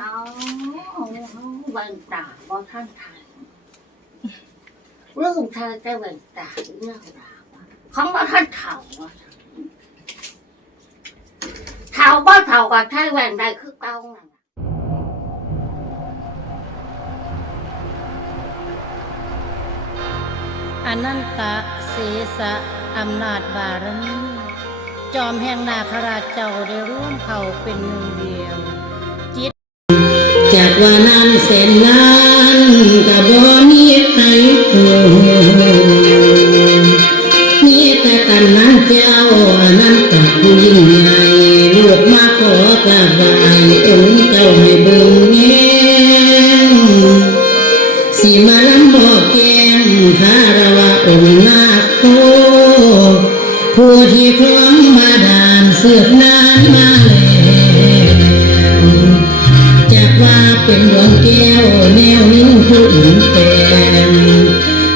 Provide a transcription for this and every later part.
น้องเบิ่งตาบ่ท่านทันเรื่องเธอจะเบิ่งตาเรื่องราวของบ่ท่านเถ่าเถ่าบ่เถ่ากับใช่แหวนใดคือเก่านั่นน่ะอนันตะเสสะอำนาจบารมีจอมแห่งนาคราชเจ้าได้ร่วมเผ่าเป็นหนึ่งเดียว จากว่านั้นแสนล้านก็บ่มีใครหูมีแต่กันนั้นเจ้าอันนั้นตักผู้ยิ่งใหญ่ลูกมาขอกราบไหว้องค์เจ้าให้เบิ่งแง่สิมาลำบอกแก้มคารวะองค์นาคโคผู้ที่คล้องมาดานเสือกนานมาแล้ว ว่าเป็นดวงแก้วแนวนิ่งผู้อื่นแปม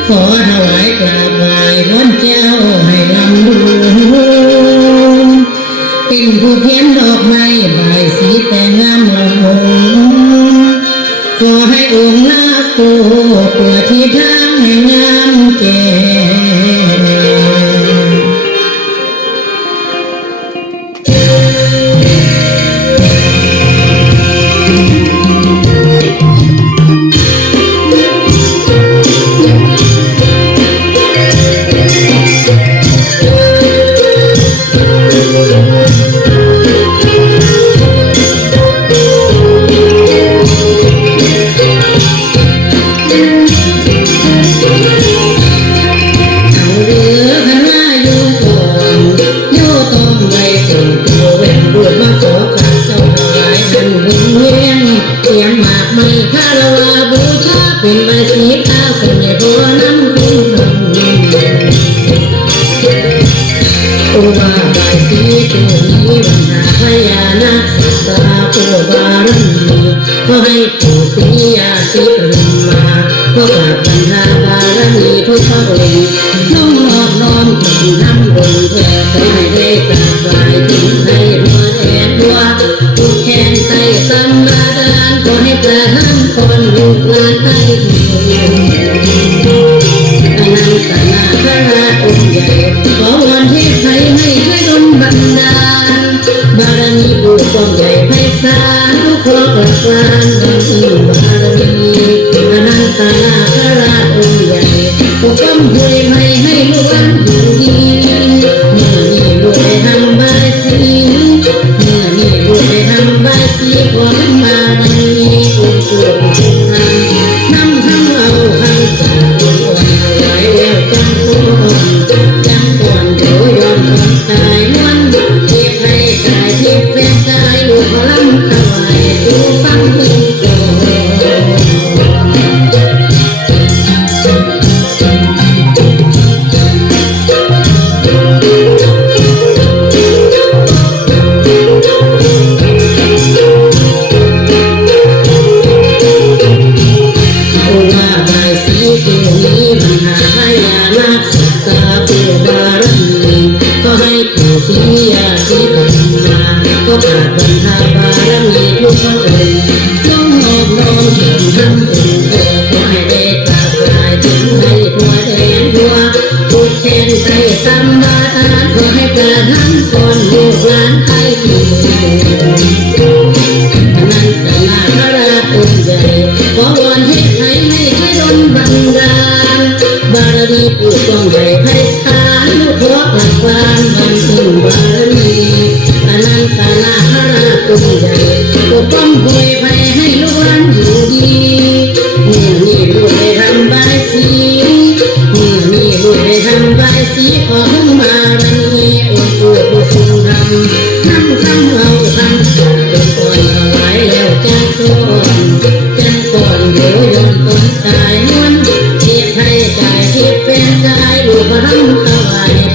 ขอถวายกราบไหว้ร้อนเจ้าให้ลำดูเป็นผู้เพียนดอกไม้ใบสีแต่งามละหงขอให้องค์นาคโกเปิดที่ทางให้งามแก่ ข ก็ขาดบรรดาบารมีทุกพระองค์ต้องหอบน้อมถึงทั้งองค์เถิดขอให้เด็กราบไหว้ถึงให้หัวแดงหัวทุกแขนใจสัมมาอาขอให้กระทั่งก่อนลูกหลานไทยอยู่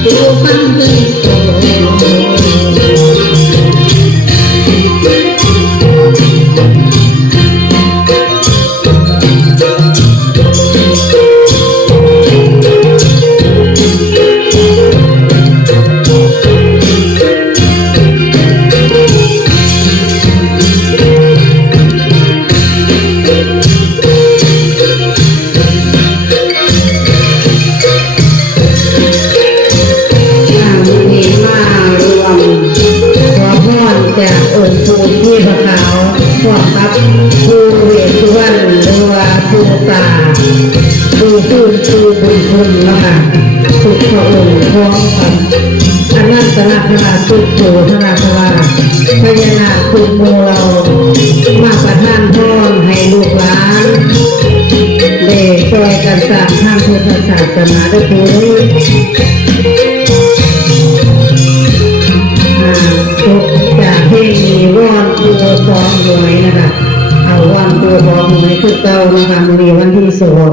วาย กันจากทางพุทธศาสนาด้วยผู้ทุกจากที่มีวันตัวฟองหวยนะคะเอาวันตัวฟองหวยคือเต้านะคะมีวันที่สอง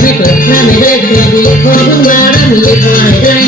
ไม่เปิดหน้าไม่เลิกเดือนดีพอเพิ่งมาแล้วมีเด็กม่ได้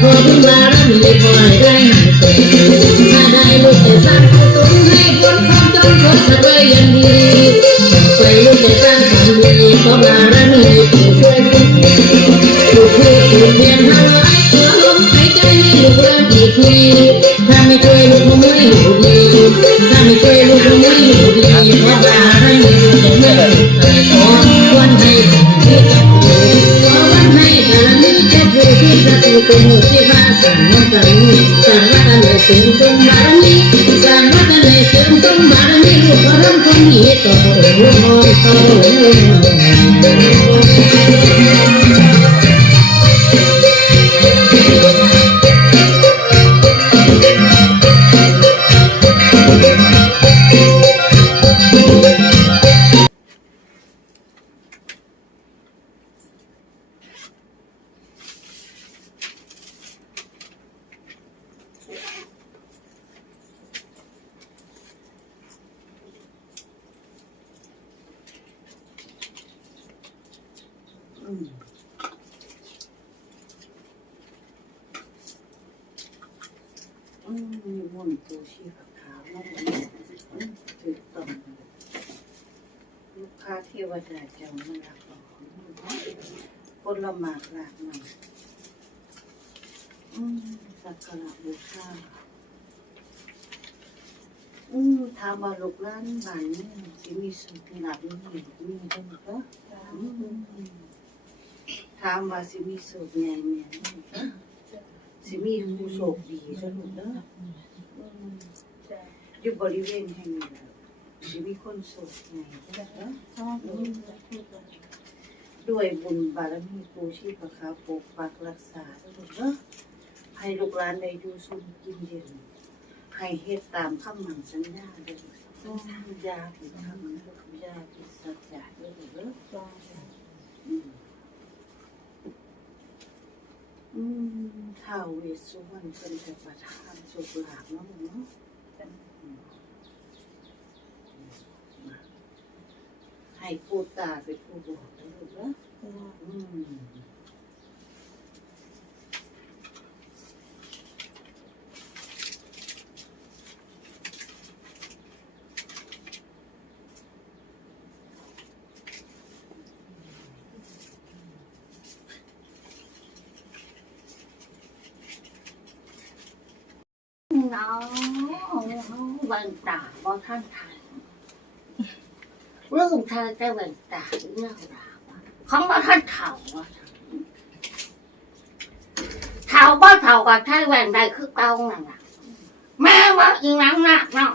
Govinda ว่าลูกหลานบ้านนี้สิมีสุขหลับมีมีได้ไหมคะอืมถามว่าสิมีสุขไงแม่นี่สิมีผู้โชคดีซะลูกเด้ออยู่บริเวณแห่งนี้แหละสิมีคนโสดไงด้วยบุญบารมีปูชีพขาวปกปักรักษาทุกเนอะให้ลูกหลานได้ดูสุนกินเด่น ให้เฮ็ดตามคำมั่นสัญญาได้ลูกยาผิดคำนะลูกยาผิดสัจจะด้วยลูกเด้ออืมอืมท้าวเวสสุวรรณเป็นแต่ประธานสุขลาภเนาะลูกเนาะให้ผู้ตาเป็นผู้บอกนะลูกนะอืม 嗯น้องวันตาบ่ท่านทันเรื่องเธอจะวันตาเรื่องราวของบ่ท่านเถ่าเถ่าบ่เถ่ากับท่านแหวนใดคือเก่านั่นน่ะแม่ว่าอีนังนักเนาะ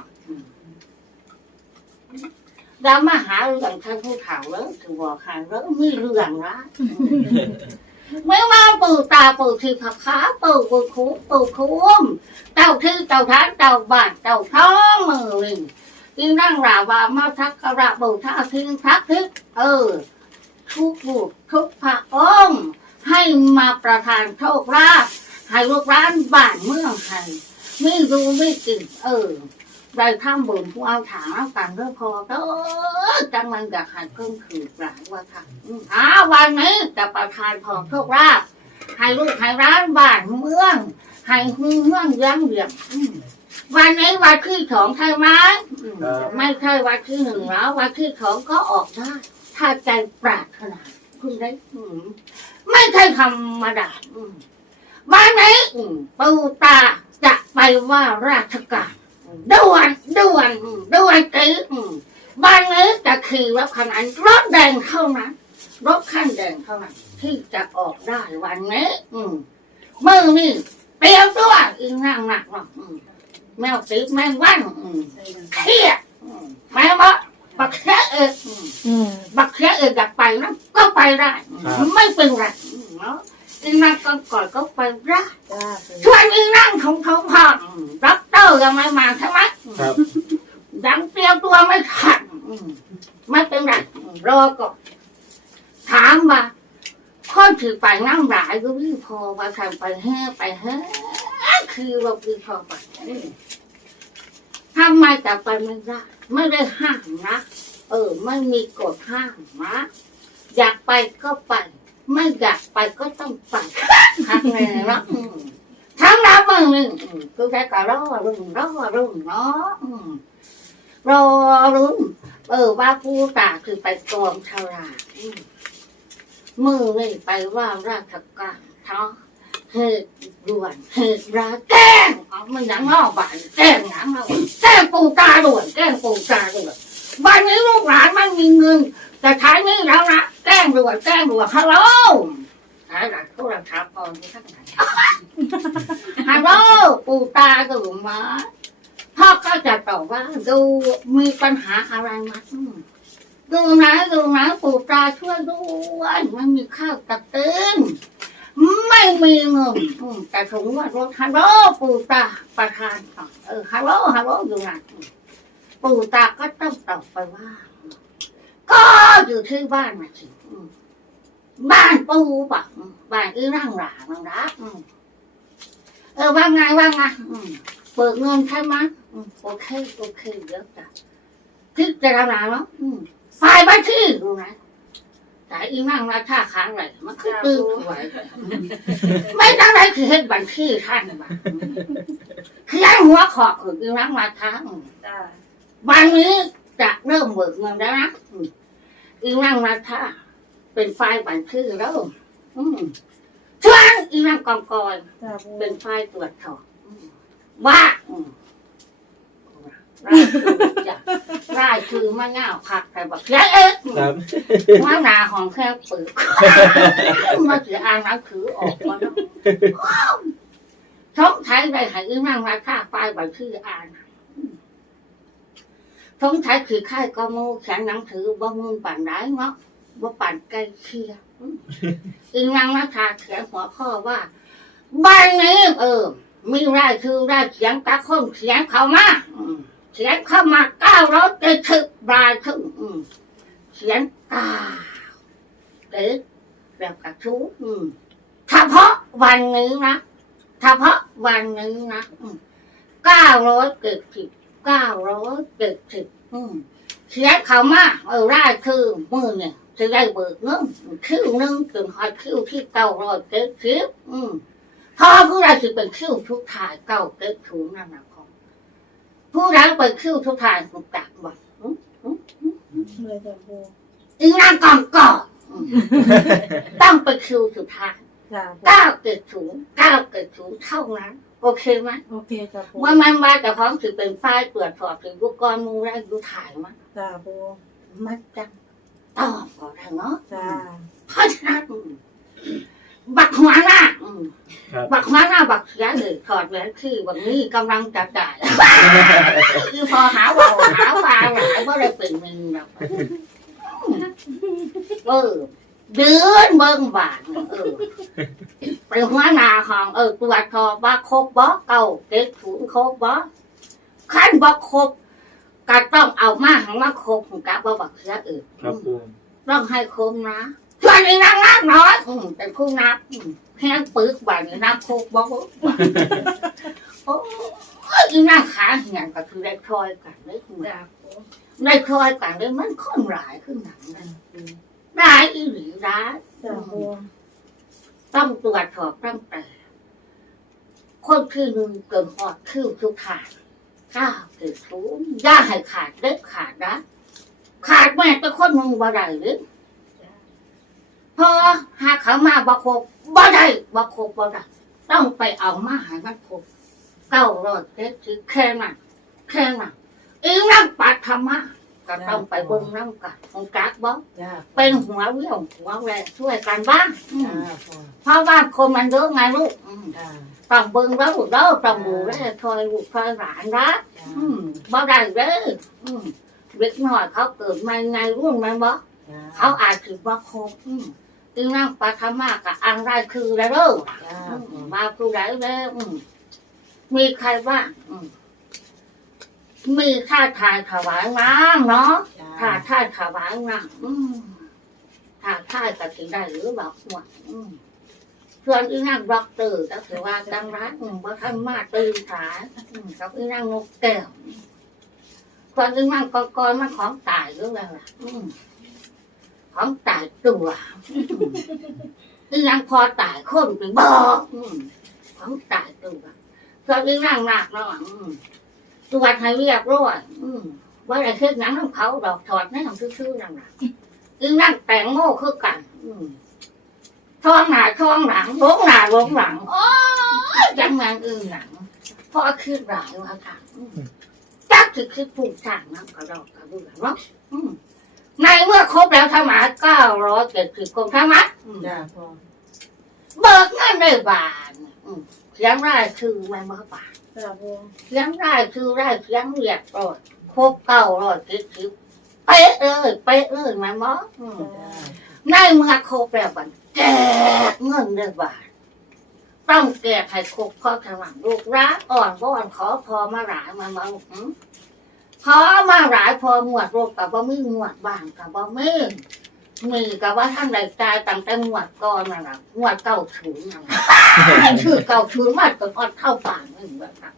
แล้วมาหาเรื่องท่านผู้เฒ่าแล้วถือบอกหาเรื่องมีเรื่องละ ไม่ว่าปู่ตาปู่ที่ผักขาปู่ปู่คุ้มปู่คุ้มเจ้าที่เจ้าทานเจ้าบ้านเจ้าท้องมือนี่ยิ่งนั่งราวามาทักกระบูท่าทิ้งทักทิกเออ ทุกบุตรทุกพระองค์ให้มาประทานโชคลาภให้ลูกร้านบ้านเมืองไทยไม่รู้ไม่กินเออ ได้ทำบุญผู้เอาถางเอากันเรื่องพอเด้อจังมันอยากให้เพิ่มขืนหลายว่าค่ะอืมอ่าวันนี้จะประทานพรโชคลาภให้ลูกให้ร้านบ้านเมืองให้ฮือเมืองเลี้ยังเดียมอืมวันนี้วันที่สองใช่ไหมอืมครับไม่ใช่วันที่หนึ่งแล้ววันที่สองก็ออกได้ถ้าใจปรารถนาคุณได้อืไม่ใช่ธรรมดาวันนี้ปูตาจะไปว่าราชการ ด่วนด่วนอืมด่วนกีอืมวันนี้จะขี่รถคันนั้นรถแดงเท่านั้น รถขั้นแดงเท่านั้น ที่จะออกได้วันนี้อืมมือนี่เตรียมตัวอีกนั่งหนักหรอกอืมแมวติดแมงวันอืมเครียดอืมแมวว่าบักแค่เอกอืมอืมบักแค่เอกอยากไปนะก็ไปได้อืมครับไม่เป็นไรอืมเนาะอีนั่งก่อนก่อนก็ไปได้จ้าชวนอีนั่งของทองพองอืมด็อก เตอร์ยังไม่มาใช่ไหมอืมครับยังเตรียมตัวไม่ทันอืมไม่เป็นไรอืมรอก่อนถามว่าคนถือไปนั่งหลายก็วิ่งพอว่าทำไปแห่ไปแห่คือว่าคือพอไปอืมทำไมแต่ไปไม่ได้ไม่ได้ห้ามนะเออ ไม่มีกฎห้ามนะอยากไปก็ไป ไม่อยากไปก็ต้องไปทักแน่ละอืม ทั้งน้ำมึงนี่อืมคือแค่ก็รอรุ่งรอรุ่งเนาะอืมรอรุ่งเออว่าผู้ตาคือไปกองฉลากอืมมือนี่ไปว่าราชการเนาะเหตุด่วนเหตุราแกล้งเอาไม่ยังนอกบ้านแกล้งหยังเอาแกล้งปูตาด่วนแกล้งปูตาด่วนบ้านนี้ลูกหลานไม่มีเงินจะใช้หนี่แล้วนะแกล้งด่วนแกล้งด่วนฮัลโหลหาหลักโทรศัพท์ก่อนที่ข้างไหน ฮัลโหลปู่ตาดูมาพ่อก็จะตอบว่าดูมีปัญหาอะไรมาดูนะดูนะปู่ตาช่วยด้วยไม่มีข้าวตักเตืนไม่มีเงินแต่ถึงว่ารถฮัลโหลปู่ตาประธานเออฮัลโหลฮัลโหลอยู่ไหนปู่ตาก็ต้องตอบไปว่า ก็อยู่ที่บ้านนะสิ บ้านปูปะอืมบ้านอีนั่งหลานังรักอืมเออว่าไงว่าไงอืมเปิดเงินใช่ไหมอืมโอเคโอเคเดี๋ยวจ้ะพิจารณาเนาะอืมฝ่ายบัญชีรู้ไหมแต่อีนั่งราคาค้างไหนมันคือตื้อถวยไม่ตั้งไรคือเห็นบัญชีท่านบ้างเคขียนหัวขอคืออีนังมาท้าอืมจ้าวันนี้จะเริ่มเบิกเงินแล้วนะอืมอีนังมาท้า เป็นไฟล์บันทึกแล้วอืมช่วงอีนังกองกอยจ้าปูเป็นไฟล์ตรวจสอบอืมว่าอืมรายคือจะรายคือมะง่าวผักแต่บอกยายเอ๊ะครับว่าหนาของแค่ปึกมาถืออ่านหนังสือออกมาแล้วท้องไทยได้หายนั่งราคาป้ายใบชื่ออ่านท้องไทยคือค่ายก็มูแขนหนังสือบ่มูนปั่นได้เนาะ บ่ปั่นกลเคียงอืมอีนางราคาเขียนหัวข้อว่าบ้านนี้เออมีรายชื่อรายเขียนตาคนเขียนเข้ามาเขียนเข้ามาเก้าร้อยเจ็ดสิบรายชื่อเขียนเก้าเอ๊ะแบบกระทู้เฉพาะวันนี้นะเฉพาะวันนี้นะเก้าร้อยเจ็ดสิบเก้าร้อยเจ็ดสิบเขียนเข้ามาเออได้คือมือเนี่ย จะได้เบิกเงินคิวหนึงถึงหอยคิวที่เก้าร้อยเจ็ดสิบอืมพอผู้ใดจะเป็นคิวทุกทายเก้าเจ็ดศูนย์นั่นนะของผู้ใดเป็นคิวทุกทายถูกจักบ่อืมเลยจ้าปูอีนางก่อนก่อนอืมต้องไปคิวสุดท้ายจ้าปูเก้าเกิดศูนย์เก้าเกิดศูนย์เท่านั้นโอเคไหมโอเคจ้าปูเมื่อมันมาแต่ของถือเป็นฝ้ายตรวจสอบถึงอุปกรณ์มูแรกดูถ่ายมั้งจ้าปูมันจัง ตอบก็ได้เนาะจ้าเพราะฉะนั้นอืมบักหัวหน้าอืมครับ บักหัวหน้าบักเสียเลยถอดแหวนคือวันนี้กำลังจะจ่ายคือพอหาว่าหาว่าหลายว่าได้เป็นมึงหรอกเออเดือนเบิ่งบานเออเป็นหัวหน้าของเออตัวจสอบว่าครบบ่เก่าเก็ดศูนย์ครบบ่ขั้นบ่ครบ ก็ต้องเอามาหังมาครบของกะบ่บักเสียเออครับปูต้องให้ครบนะส่วนนี้นางนักน้อยอืมเป็นผู้นับอืมแห้งปึกบานนี้นับครบบ่บ่โอ้ยอีนางขาเหี่ยนก็คือได้คอยกันได้หัวจ้าปูได้คอยกันได้มันคนหลายขึ้นหนังเลยได้อีหลีได้จ้าปูต้องตรวจสอบตั้งแต่คนคือหนึ่งเกินหอดคิวทุกทาง ก้าวเกิดสูงย่าให้ขาดเด็ดขาดนะขาดแม่จะคนหนึ่งบ่ได้หรือพอหาเขามาบ่ครบบ่ได้บ่ครบบ่ได้ต้องไปเอามาให้มันครบเก้ารอดเด็ดคือแค่นั้นแค่นั้นอีนั่งปัดธรรมะก็ต้องไปเบิ่งน้ำกันของกักบ่จ้าเป็นหัวเวี่ยวหัวแรงช่วยกันบ้างอืมจ้าปูเพราะว่าคนมันเยอะไงลูกอืมจ้า ต้องเบิ่งแล้วลูกเด้อต้องดูแลคอยลูกคอยหลานนะจ้าอืมบ่ได้เด้ออืมเด็กน้อยเขาเกิดมาไงรุ่นมันบ่เขาอาจถือว่าครบอืมตึงนั่งปาธรรมะกับอังได้คือแล้วเด้อจ้าอืมมาผู้ใดเด้ออืมมีใครบ้างอืมมีท่าทายถวายน้ำเนาะถ้าท่านถวายนะอืมถ้าท่านก็ถึงได้หรือบอกหมดอืม ส่วนอีนั่งด็อกเตอร์ก็ถือว่าจังรักอืมว่ท่านมาตื่นสายอืมกับอีนั่งนกแก้วส่วนอีนั่งกอกรมันของตายหรือไงล่ะอืมของตายตัวอืมอีนั่งพอตายคนไปบอกอืมของตายตัวส่วนอีนั่งหนักเนาะอืมตัวไทยเรียบร้อยอืมว่าอะไรคือหนังของเขาดอกถอดในของซื่อๆนั่นแหละคือนั่งแต่งโง่คือกัน อืม ท้องหนาท้องหลังลงหนาลงหลังโอ้ยจังแมงอื่นหนังเพราะคือหลายว่าค่ะอืมจักคือคือผูกทางนั่งกระดอกกระเบื้องเนาะอืมในเมื่อครบแล้วทำหมาเก้าร้อยเจ็ดสิบกองทั้งนั้นอืมจ้าปูเบิกเงินได้บาทอืมเสียงได้คือไม่มาบาทจ้าปูเสียงได้คือได้เสียงเรียบร้อยครบเก้าร้อยเจ็ดสิบเป๊ะเลยเป๊ะเลยแม่หมออืมจ้าในเมื่อครบแล้วบัน แจกเงินเดือนบาท ต้องแจกให้ครบเพราะทางหลังลูกรักอ่อนก็อ่อนขอพอมาหลายมามาขอมาหลายพอหมวดโรคกับบ่มีหมวดบางกับบ่มีมีกับว่าท่านใดใจายตั้งแต่หมวดก่อนน่ะนะหมวดเก่าถุงน่ะชื่อเก่าถุงมากจนอ่อนเข้าปากนี่แบบนั้น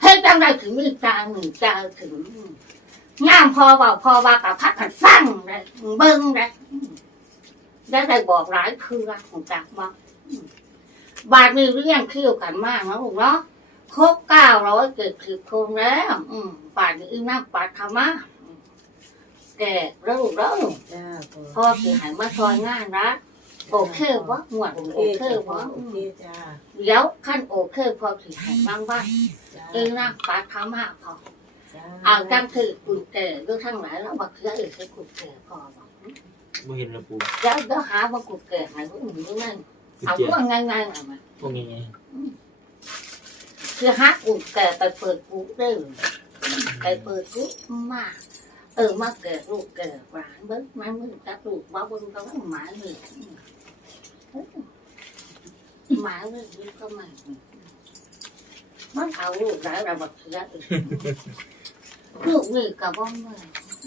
เฮ้ยจังไดถึงมีจางหนึ่งจางถึงงามพอเบาพอว่ากับพักกันฟังเลยเบิ้งเลย ได้ได้บอกหลายคือของจากว่าบาดมีเรื่องเที่ยวกันมากนะลูกเนาะครบเก้าร้อยเจ็ดสิบคนแล้ว อืมป่านนี้อีนักปัทมาอืมแก่แล้วลูกแล้วจ้าปูพ่อคือหายมาซอยงานนะโอเควะหมวดโอโอเคเคจ้าวะโอเคจ้าเดี๋ยวขั้นโอเคพอถือหายบ้างบ้างจ้าอีนักปัทมาพอจ้าเอาจังคือกุญแจด้วยทั้งหลายแล้วบักเสืออีกคือกุญแจพอ บอกไม่เห็นแล้วปูเดี๋ยวเดี๋ยวหาว่ากุญแจหายพวกมึงรู้นั่นกุญเอาแจพวกง่ายๆหน่อยมาพวกนี้ไงคือฮักกุญแจไปเปิดกูเด้อไปเปิดกูมาเออมาเกิดลูกเกิดหลานเบิ้งมามึงจับลูกบ้าเบิ้งก็ต้องหมาเลยหมาเลยนี่ก็มามันเอาลูกได้เราบักเสืออีกลูกนี่กับบ้องมา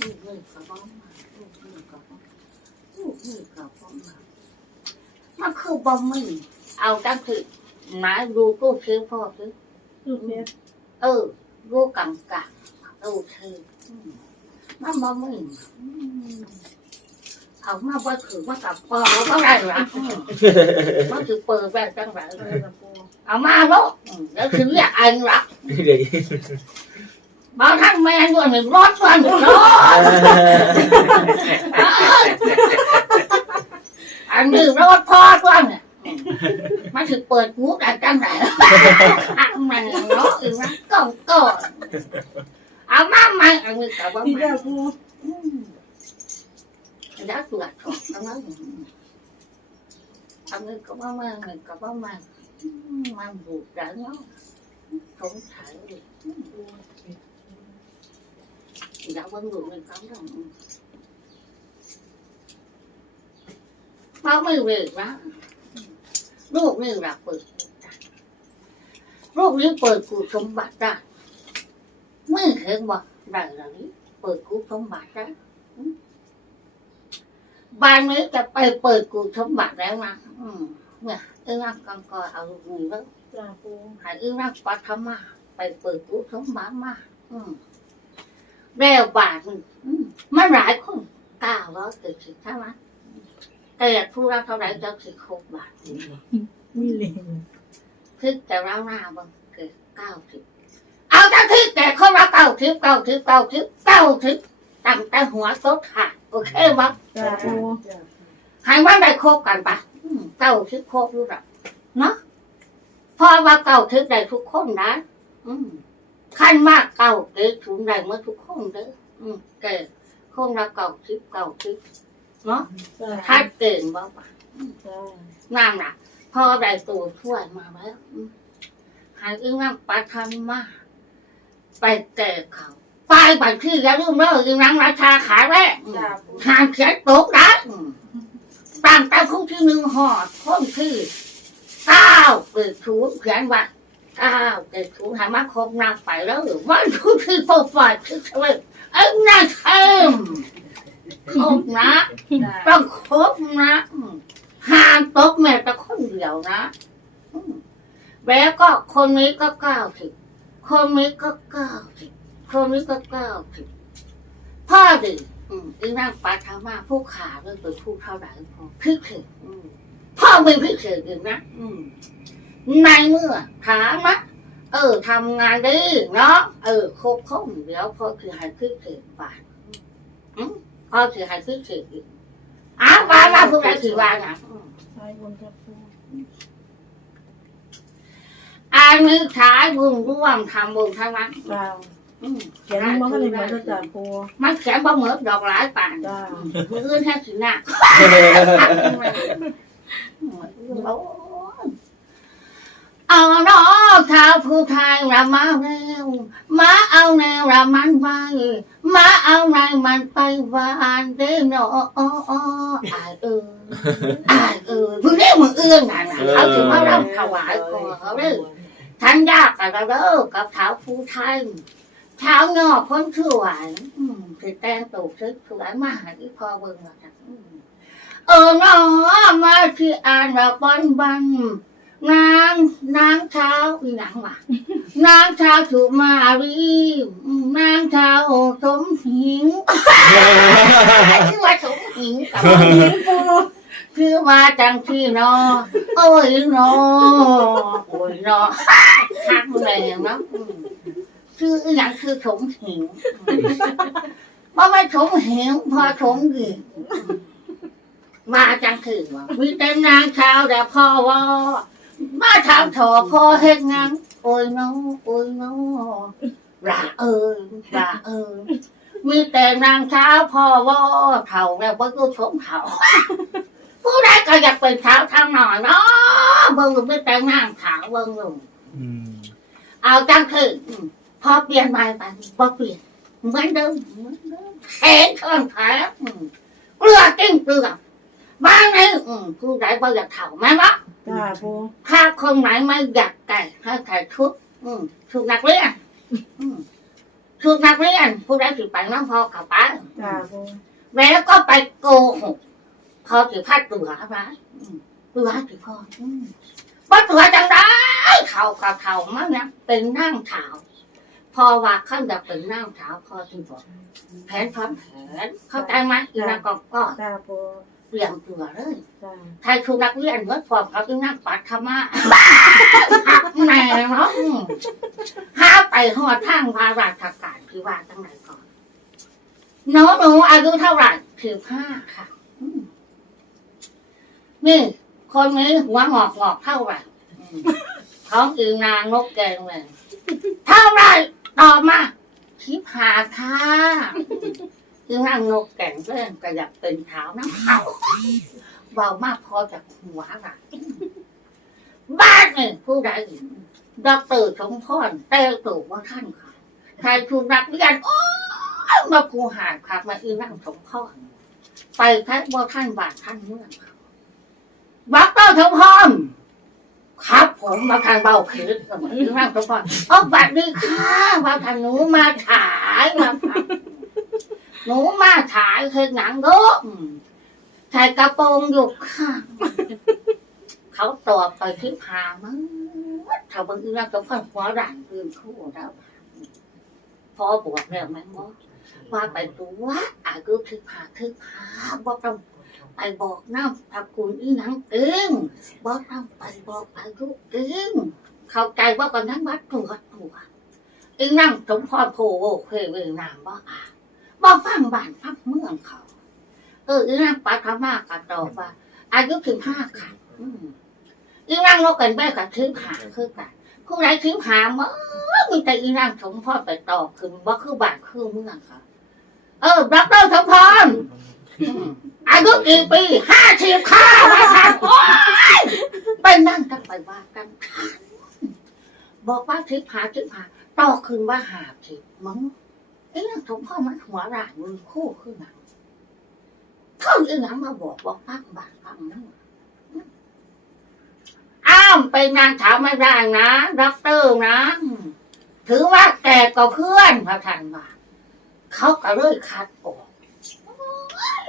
ลูกนี่กับบ้องมาลูกนี่กับบ้องลูก นี่กับบ้องมามันคือบ้องมึงเอาจังคือหมาดูกูซื้อพ่อซื้อลูกเนี้ยเออรูกำกับเออเธออืมมาบ่มึงอืมเอามาบ่ถือมากับปอบ่ได้หรอกอืมมันถือเปิดแบบจังไรเออจ้าปูเอามาโลกอืมแล้วถืออยากอันหรอก เดี๋ยวบ่ทั้งแม่ด้วยหนึ่งรถด้วยหนึ่งรถเอออันนี้รถพ่อด้วยเนี่ยอืมมันถือเปิดงูกันจังไรอันมันเนาะอีนักก่อนก่อนเอามาใหม่อันนี้กับว่าพี่ใหม่จ้าปู đã tuột thuộc tao nói ông ấy có bao mang người có bao mang mang vụ đã nó không thể được đã vẫn vụ mình có đâu bao nhiêu việc đó lúc này là ปิดลูกนี้เปิดกูสมบัติได้ไม่เห็นบอกได้แล้วนี้เปิดกูสมบัติได้บ้านนี้จะไปเปิดกูสมบัติแล้วนะอืมเนี่ยอีนักกังกอเอาลูกนี้แล้วหายอีนักปัทมาไปเปิดกูสมบัติมาอืม แล้วบาทนี่อืมมันหลายคนเก้าร้อยเจ็ดสิบใช่ไหมแต่ผู้รับเท่าไหร่จะสิบหกบาทมีเหลงคิดแต่เราหน้าบังเกิดเก้าสิบเอาจังที่แต่เขารับเก้าสิบเก้าสิบเก้าสิบเก้าสิบตั้งแต่หัวโต๊ะขาดโอเคมั้จ้าปูให้มันได้ครบกันปะอืมเก้าทิศครบรู้หรอเนาะเพอว่าเก้าทิศได้ทุกคนนะอืม ขั้นมากเก้าเกิดถึงได้เมื่อทุกคนเด้ออืมเกิดคนละเก้าทิศเก้าทิศเนาะจ้าถ้าเก่งบ้างปะจ้านั่นน่ะพอได้ตัวช่วยมาแล้วอืมให้อึ้งนั่งปัทมาไปแก่เขาไปบัญชีแล้วลืมเลิกอึ้งนั่งราชาขายแรกจ้าปูหามเขียนตกได้ตั้งแต่คู่ที่หนึ่งหอดคนที่เก้าเกิดศูนย์เขียนว่า เก้าเกิดศูนย์หามาคบนางไปแล้วหรือวันคู่ที่โปรไฟล์ที่เว้ยเอ้ยน่าเทิมคบนะต้องคบนะห้ามตกแม้แต่คนเดียวนะแล้วก็คนนี้ก็เก้าสิบคนนี้ก็เก้าสิบคนนี้ก็เก้าสิบพ่อดีอืมอีนั่งปาทามาผู้ขาเรื่องเป็นผู้เท่าไหร่พอพิเศษพ่อเป็นพิเศษอยู่นะอืม ในเมื่อถามนะเออทำงานดีเนาะเออครบครบเดี๋ยวพ่อคือให้พิเศษบาทอืมพ่อคือให้พิเศษอีกอ้าวว่าว่าผู้ใดถือว่าไงอืมใช่บนจ้าปูอันนี้ขายบุญร่วมทำบุญทั้งนั้นจ้าอืมเขียนมาให้เหมือนจ้าปูมันเขียนบ่เหมือนดอกหลายป่านจ้ามืออื่นแค่สิหน้า เอาเนาะข้าผู้ไทยรามาเร็วมาเอาแนวรามันไปมาเอาในมันไปวานเด้อเนาะอ้ออ้ออายเอออายเออเพิ่งได้มืออื่นน่ะนะเขาถึงมารับถวายก่อนเขาเด้อท่านยากกับเราเด้อกับเท้าผู้ไทยเท้าเงอพ้นชื่อหวานอืมสิแต่งตูกซึกสวยมากที่พอเบิ่งมาจ้ะอืมเออเนาะมาที่อ่านว่าบอนบัน นางนางเช้าอีหนังว่ะนางเช้าถูกมารีนางเช้าสมหิงชื่อว่าสมหิงกับปูคือมาจังที่นอโอ้ยนอโอ้ยนอคักเลยเนาะอืมคืออหย่างคือสมหิวอืมเพราะว่าสมหิวพอสมหิวมาจังคือว่ามีแต่นางชาวแต่พ่อว่า มาถามถอพ่อเฮ็ดงานโอ้ยน้องโอ้ยน้องระเอิญระเอิญมีแต่นางเช้าวพ่อว่าเถ่าแล้วว่าก็ชมเถ่าผู้ใดก็อยากเป็นเท้าทางหน่อยเนาะเบิ่งลูกไม่แต่งงานขาวเบิ่งลูกอืมเอาจังคืออืมพอเปลี่ยนไปไปพอเปลี่ยนเหมือนเดิมเหมือนเดิมแข็งเครื่องแท้อืมเกลือจิ้งเกลือ บ้านนี้อืมผู้ใดบ่อยากเถ่าแม่วะจ้าปูถ้าคนไหนไม่อยากไก่ให้ใส่ชุด อืมชุดนักเรียนอืมชุดนักเรียนผู้ใดสิไปน้องพอกับไปจ้าปูแล้วก็ไปโกหกพอสิพัดตัวอะไรอืมตัวสิพออืมว่าตัวจังได้เขากับเขามั่งนะเป็นนั่งเท้าพอว่าขั้นจะเป็นนั่งเท้าพอที่บอกแผนพร้อมแผนเข้าใจไหมอีนางก็ก็จ้าปู เตรียมตัวเลยจ้าใครชูนักเรียนเมื่อฟอมเขาที่นั่งปัดธรรมะหักแน่เนาะอืมห้าไปหอดทางวาราชการที่ว่าตั้งไหนก่อนหนูหนูอายุเท่าไหร่สิบห้าค่ะอืมนี่ คนนี้หัวงอกงอกเท่าไหร่อืมท้องอีนางนกแกงเลยเท่าไหร่ต่อมาสิบห้าค่ะ อีนางนกแก่งเล่อนก็อยากเป็นเท้าน้ำเขาเบามากพอจากหัวละบ้านนี่ผู้ใดดอกเตอร์สมพรเต้ตู่ว่าท่านค่ะใครถูกนักเรียนโอ้มาคูหาครับมาอีนั่งสมพรไปแค่ว่าท่านบาทท่านเมืองค่ะดอกเตอร์สมพรครับผมมาทางเบาคือก็เหมือนอีนั่งสมพรอ๋อบัดนี้ค่ะว่าทางหนูมาฉายมาค่ะ หนูมาฉายคือหนังโดอืมใส่กระโปรงอยู่ค่ะเขาตอบไปที่พามั้งถ้าบางทีเราก็ฟังหัวด่านคืนคู่แล้วพอบวชแล้วไหมมอว่าไปตัวอายุที่พาที่พาบอกต้องไปบอกน้ำตระกูลอีหนังเองบอกต้องไปบอกอายุเองเข้าใจว่ากันนั้นวัดตัวตัวอีนั่งสมพรโพโวเคยเวรามบ่อะ บ่ฟังบ้านฟังเมืองเขา เอออีนางปัทมากกับตอบว่า อายุถึงห้าค่ะอีนางโลกันแม่กับถึงหาคือกันผู้ใดถึงหามั้งมีแต่อีนางสมพรไปตอบคือว่าคือบ้านคือเมืองค่ะเออดอกเตอรสมพรอายุกี่ปีห้าสิบข้าว่าค่ะโอ้ยไปนั่งกันไปว่ากันบอกว่าถึงหาถึงหาต่อคืนว่าหาสิบมั้ง อีนางสมพรมันหัวหลานมือคู่คือหนังเขาอีหยังมาบอกบอกฟังบางฟังนั่นอ้าวไปนางถามไม่ได้นะด็อกเตอร์นะ ถือว่าแก่กว่าเพื่อนพระท่านว่าเขาก็เลยคัดออก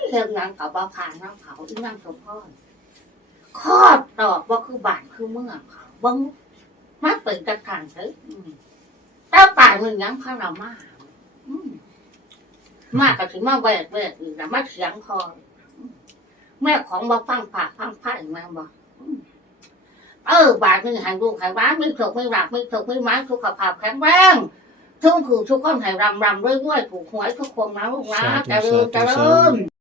เรื่องนั้นกับบ้าผ่านน้ำเขาอีนั่งสมพรข้อตอบว่าคือบ้านคือเมืองเขาบังมันเป็นกระถางเฮ้ยอืมแต่ป่ามึงยังพาเรามาอื มมากก็ถึงมาแวกแวกอีกแต่มาเสียงคอแม่ของมาฟังปากฟังไพ่มาบอกเออบาทนี่หายลูกหายบ้านไม่ถูกไม่หลักไม่ถูกไม่ไม้สุขภาพแข็งแรงทุกผู้ทุกคนหายรำรำด้วยด้วยถูกหวยทุกคนนะลูกนะสาธุเจริญสาธุเจริสาญธุ